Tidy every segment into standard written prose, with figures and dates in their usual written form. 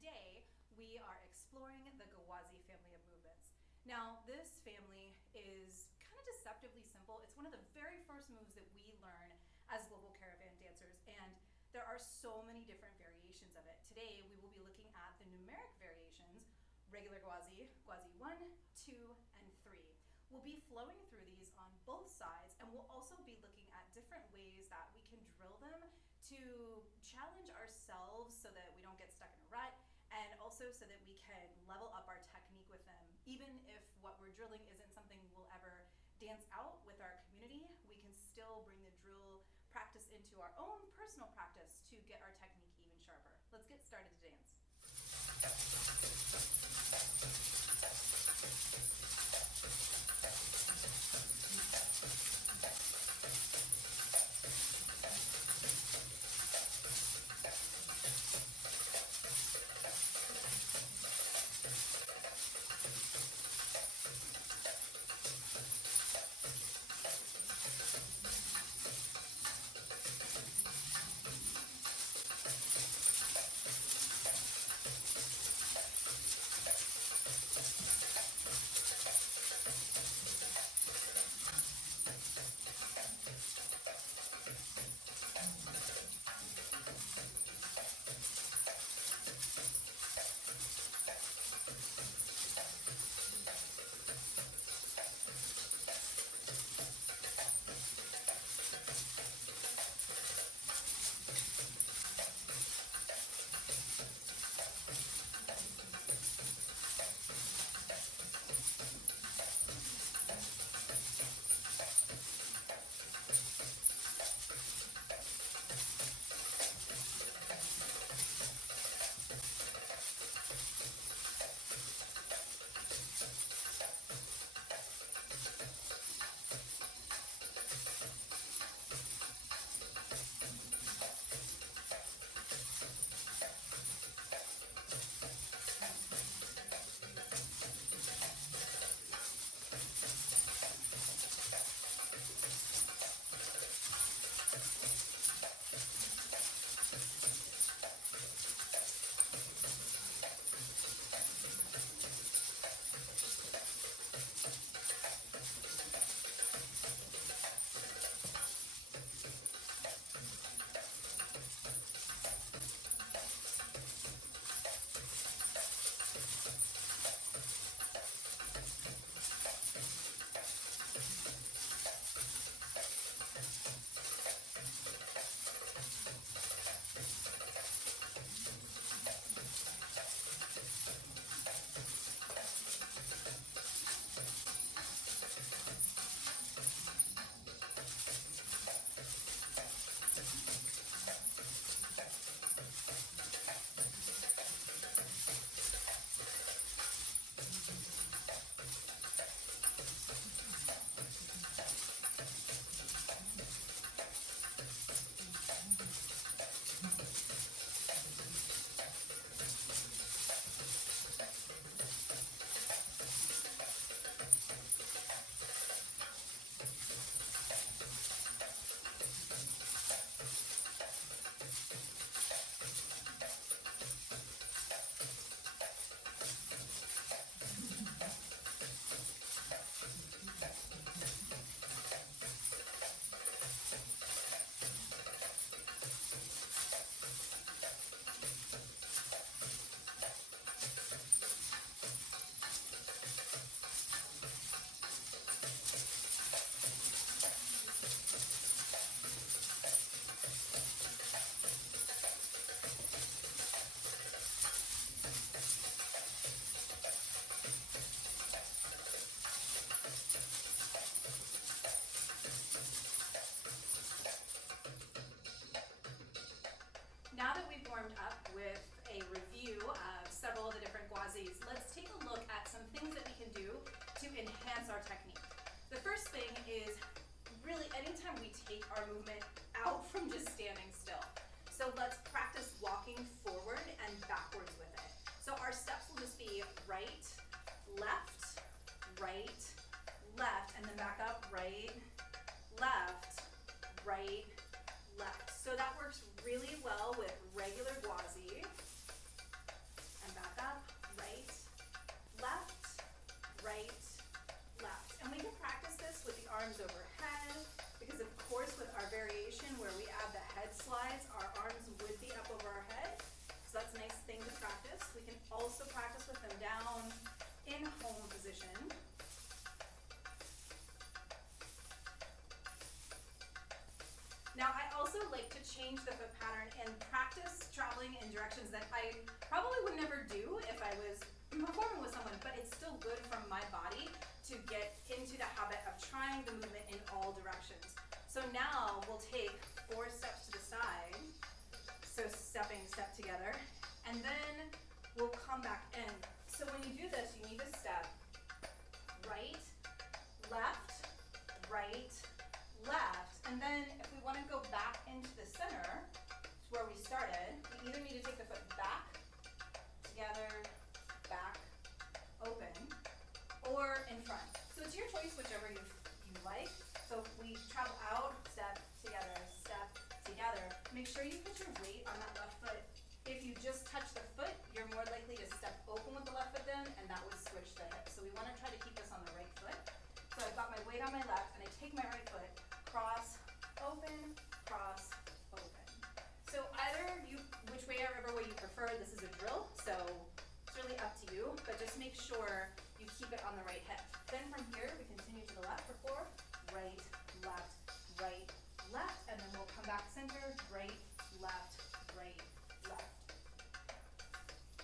today we are exploring the Gowasi family of movements. Now, this family is kind of deceptively simple. It's one of the very first moves that we learn as Global Caravan dancers, and there are so many different variations of it. Today, we will be looking at the numeric variations, regular Gowasi, Gowasi 1, 2, and 3. We'll be flowing through these on both sides, and we'll also be looking at different ways that we can drill them to challenge ourselves so that we don't get stuck in a rut, and also so that we can level up our technique with them. Even if what we're drilling isn't something we'll ever dance out with our community, we can still bring the drill practice into our own personal practice to get our technique even sharper. Let's get started to dance. Now that we've warmed up with a review of several of the different Gowazis, let's take a look at some things that we can do to enhance our technique. The first thing is really anytime we take our movement out from just standing still. So let's practice walking forward and backwards with it. So our steps will just be right, left, and then back up, right, left, left. So that works really well with regular Gowasi. change the foot pattern and practice traveling in directions that I probably would never do if I was performing with someone, but it's still good from my body to get into the habit of trying the movement in all directions. So now we'll take 4 steps to the side, so stepping, step together, and then we'll come back in. So when you do this, you need to step right, left, right, left, and then if we want to go back into the center, to where we started, we either need to take the foot back, together, back, open, or in front. So it's your choice, whichever you like. So if we travel out, step, together, make sure you put your weight on that left foot. If you just touch the foot, you're more likely to step open with the left foot then, and that would switch the hip. So we want to try to keep this on the right foot. So I've got my weight on my left, and I take my right foot, cross, open, cross, open. So whichever way you prefer, this is a drill, so it's really up to you, but just make sure you keep it on the right hip. Then from here, we continue to the left for 4, right, left, and then we'll come back center, right, left.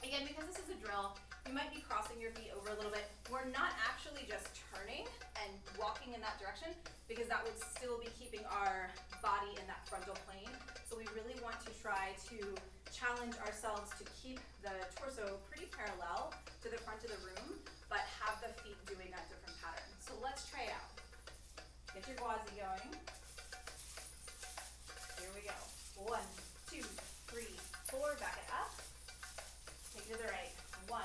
Again, because this is a drill, you might be crossing your feet over a little bit. We're not actually just turning and walking in that direction, because that would still be keeping our body in that frontal plane. So we really want to try to challenge ourselves to keep the torso pretty parallel to the front of the room, but have the feet doing a different pattern. So let's try it out. Get your Gowasi going. Here we go. 1, 2, 3, 4, back it up. Take it to the right. 1,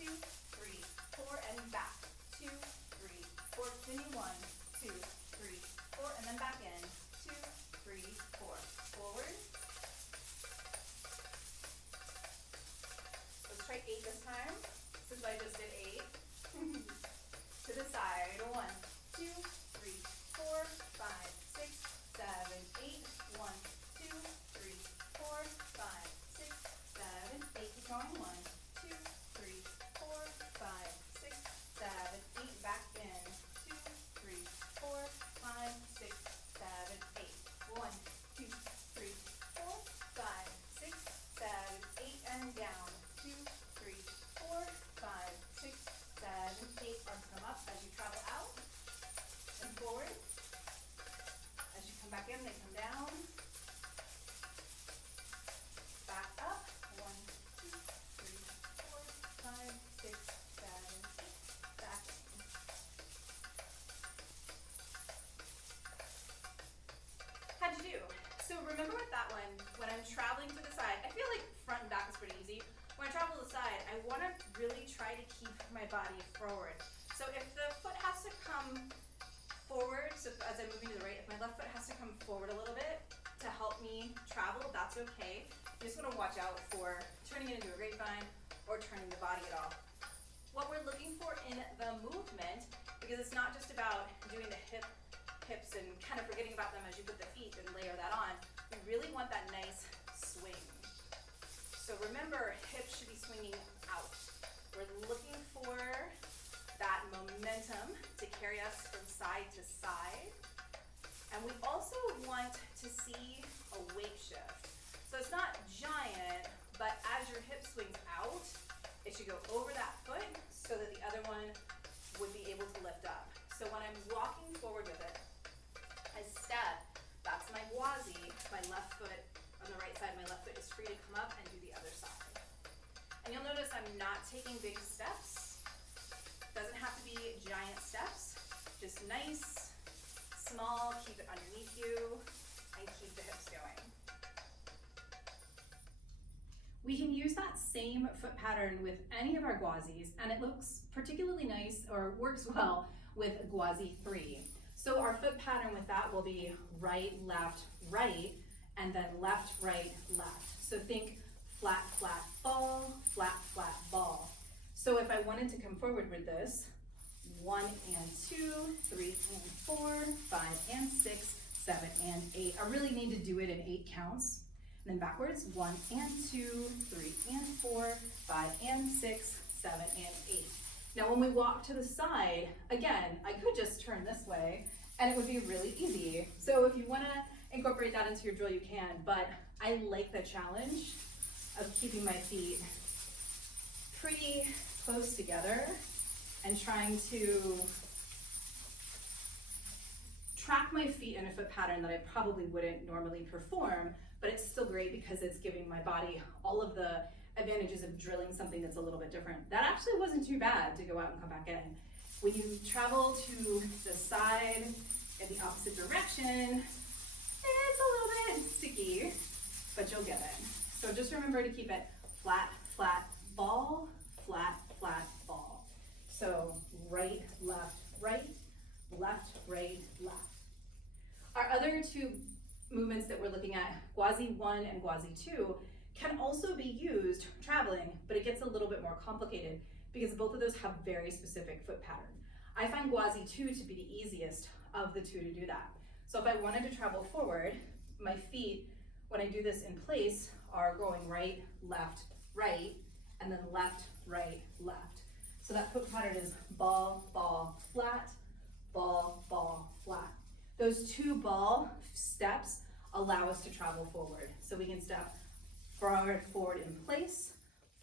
2, 3, 4, and back. 2, 3, 4. Continue. 1, 2, 3, 4, and then back in. 2, 3, 4. Forward. Let's try 8 this time, since I just did 8. To the side. 1, 2, 3, 4, 5, 6, 7, 8. 1, 2, 3, 4, 5, 6, 7, 8. Keep going. 1, 2, 3, 4, 5, 6, 7, 8. Back in. 2, 3, 4, 5, 6, 7, 8. 1, 2, 3, 4, 5, 6, 7, 8, and down. 2, 3, 4, 5, 6, 7, 8. Arms come up as you travel out and forward. As you come back in, they come down. Back up. 1, 2, 3, 4, 5, 6, 7, 8. Back in. How'd you do? So remember with that one, when I'm traveling to the side, I feel like front and back is pretty easy. When I travel to the side, I want to really try to keep my body forward. So if the foot has to come forward, so as I'm moving to the right, if my left foot has to come forward a little bit to help me travel, that's okay. You just want to watch out for turning it into a grapevine or turning the body at all. What we're looking for in the movement, because it's not just about doing the hips and kind of forgetting about them as you put the feet and layer that on, we really want that nice swing. So remember, hips should be swinging out. We're looking for that momentum to carry us from side to side. And we also want to see a weight shift. So it's not giant, but as your hip swings out, it should go over that foot so that the other one would be able to lift up. So when I'm walking forward with it, I step, that's my Gowasi, my left foot on the right side, my left foot is free to come up and do the other side. And you'll notice I'm not taking big steps. Doesn't have to be giant steps, just nice, small, keep it underneath you, and keep the hips going. We can use that same foot pattern with any of our Gowazis, and it looks particularly nice, or works well, with Gowasi 3. So our foot pattern with that will be right, and then left, right, left. So think flat, flat, ball, flat, flat, ball. So if I wanted to come forward with this, 1 and 2, 3 and 4, 5 and 6, 7 and 8. I really need to do it in 8 counts. And then backwards, 1 and 2, 3 and 4, 5 and 6, 7 and 8. Now when we walk to the side, again, I could just turn this way and it would be really easy. So if you wanna incorporate that into your drill, you can, but I like the challenge of keeping my feet pretty close together and trying to track my feet in a foot pattern that I probably wouldn't normally perform, but it's still great because it's giving my body all of the advantages of drilling something that's a little bit different. That actually wasn't too bad to go out and come back in. When you travel to the side in the opposite direction, it's a little bit sticky, but you'll get it. So just remember to keep it flat, flat, ball, flat, flat, ball. So right, left, right, left, right, left. Our other two movements that we're looking at, Gowasi 1 and Gowasi 2, can also be used traveling, but it gets a little bit more complicated because both of those have very specific foot pattern. I find Gowasi 2 to be the easiest of the two to do that. So if I wanted to travel forward, my feet, when I do this in place, are going right, left, right, and then left, right, left. So that foot pattern is ball, ball, flat, ball, ball, flat. Those two ball steps allow us to travel forward. So we can step forward, forward in place,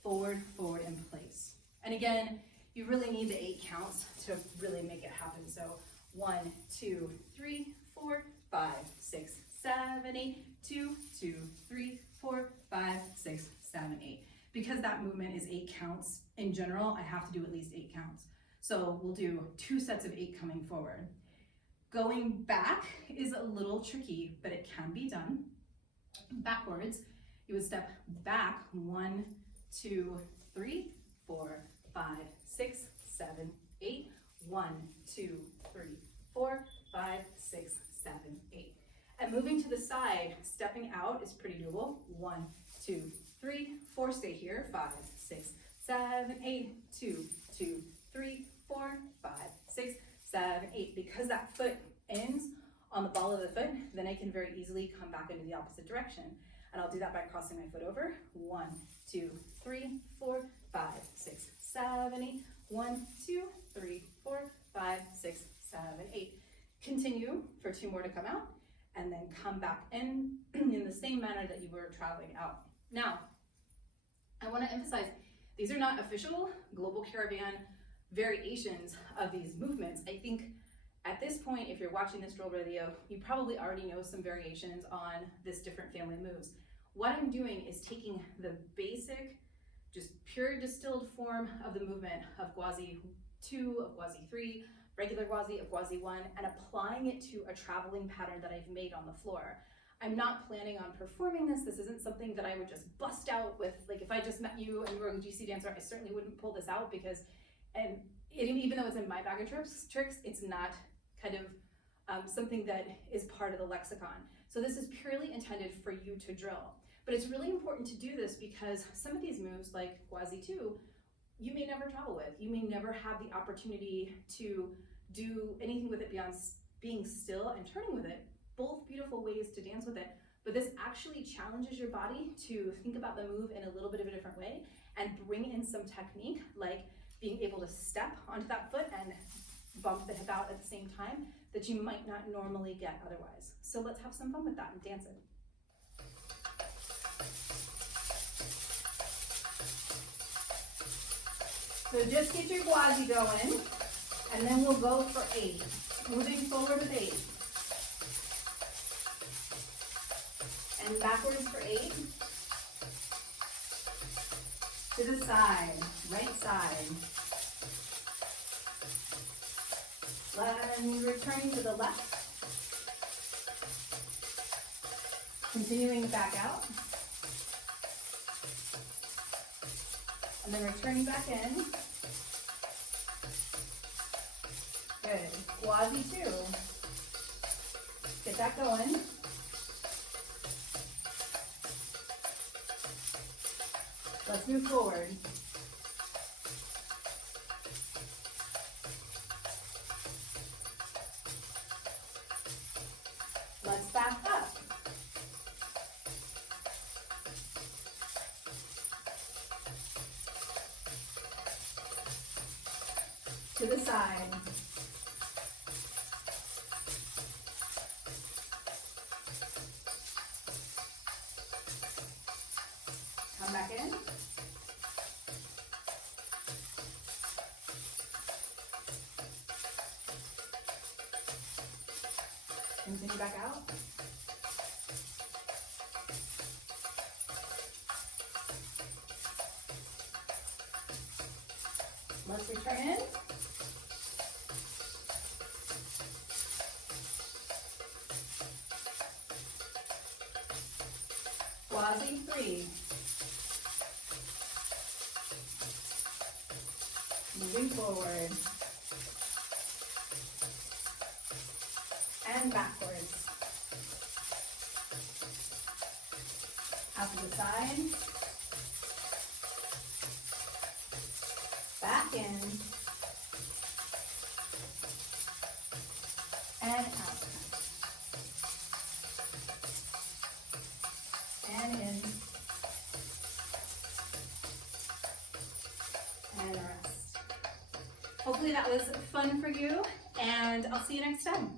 forward, forward in place. And again, you really need the 8 counts to really make it happen. So 1, 2, 3, 4, 5, 6, 7, 8, 2, 2, 3, 4, 5, 6, 7, 8. Because that movement is 8 counts, in general, I have to do at least 8 counts. So we'll do 2 sets of 8 coming forward. Going back is a little tricky, but it can be done. Backwards, you would step back 1, 2, 3, 4, 5, 6, 7, 8. 1, 2, 3, 4, 5, 6, 7, 8. And moving to the side, stepping out is pretty doable. 1, 2, 3, 4, stay here. 5, 6, 7, 8. 2, 2, 3, 4, 5, 6, 7, 8. Because that foot ends on the ball of the foot, then I can very easily come back into the opposite direction. And I'll do that by crossing my foot over. 1, 2, 3, 4, 5, 6, 7, 8. 1, 2, 3, 4, 5, 6, 7, 8. Continue for 2 more to come out, and then come back in the same manner that you were traveling out. Now, I want to emphasize, these are not official Global Caravan variations of these movements. I think at this point, if you're watching this drill video, you probably already know some variations on this different family of moves. What I'm doing is taking the basic, just pure distilled form of the movement of Gowasi 2, of Gowasi 3, regular Gowasi, of Gowasi 1, and applying it to a traveling pattern that I've made on the floor. I'm not planning on performing this. This isn't something that I would just bust out with, like if I just met you and you were a GC dancer, I certainly wouldn't pull this out because, even though it's in my bag of tricks, it's not kind of something that is part of the lexicon. So this is purely intended for you to drill. But it's really important to do this because some of these moves, like Gowasi 2, you may never travel with. You may never have the opportunity to do anything with it beyond being still and turning with it. Both beautiful ways to dance with it, but this actually challenges your body to think about the move in a little bit of a different way and bring in some technique, like being able to step onto that foot and bump the hip out at the same time that you might not normally get otherwise. So let's have some fun with that and dance it. So just get your Gowasi going, and then we'll go for 8. Moving forward with 8. And backwards for 8. To the side, right side. And returning to the left. Continuing back out. And then returning back in. Good. Gowasi 2. Get that going. Let's move forward. Let's back up. To the side. Come back in. Continue back out. Let's return in. Ghawazee 3. Moving forward. And backwards. Out to the side. Back in. And out. And in. And rest. Hopefully that was fun for you, and I'll see you next time.